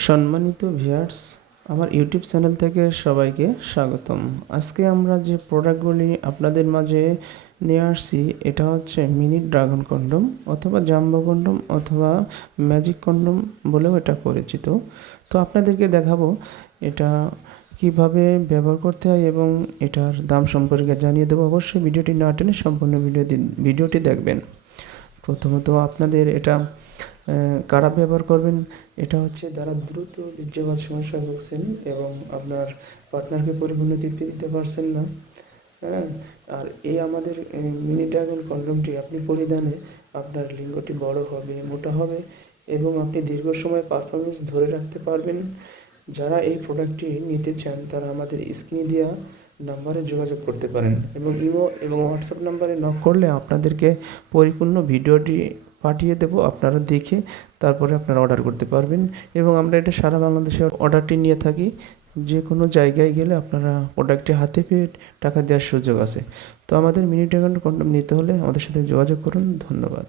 সম্মানিত ভিউয়ার্স, আমার YouTube channel থেকে সবাইকে স্বাগতম। আজকে আমরা যে প্রোডাক্টগুলি আপনাদের মাঝে নিয়ে আসছি, এটা হচ্ছে মিনি ড্রাগন কন্ডম অথবা জাম্বো কন্ডম অথবা ম্যাজিক কন্ডম বলেও এটা পরিচিত। তো আপনাদেরকে দেখাবো এটা কিভাবে ব্যবহার করতে হয় এবং এটার দাম সম্পর্কে জানিয়ে দেবো। অবশ্যই ভিডিওটি না টেনে সম্পূর্ণ ভিডিওটি দেখবেন। প্রথমত আপনাদের এটা কারা ব্যবহার করবেন, এটা হচ্ছে যারা দ্রুত বীর্যপাত সমস্যায় ভুগছেন এবং আপনার পার্টনারকে পরিপূর্ণ তৃপ্তি দিতে পারছেন না। হ্যাঁ, আর এই আমাদের মিনি ড্রাগন কন্ডমটি আপনি পরিধানে আপনার লিঙ্গটি বড় হবে, মোটা হবে এবং আপনি দীর্ঘ সময় পারফরমেন্স ধরে রাখতে পারবেন। যারা এই প্রোডাক্টটি নিতে চান তারা আমাদের স্ক্রিনে দেওয়া নাম্বারে যোগাযোগ করতে পারেন এবং ইমো এবং হোয়াটসঅ্যাপ নাম্বারে নক করলে আপনাদেরকে পরিপূর্ণ ভিডিওটি পাঠিয়ে দেবো। আপনারা দেখে তারপরে আপনারা অর্ডার করতে পারবেন এবং আমরা এটা সারা বাংলাদেশে অর্ডারটি নিয়ে থাকি। যে কোনো জায়গায় গেলে আপনারা প্রোডাক্টটি হাতে পেয়ে টাকা দেওয়ার সুযোগ আছে। তো আমাদের মিনি ড্রাগন কন্ডম নিতে হলে আমাদের সাথে যোগাযোগ করুন। ধন্যবাদ।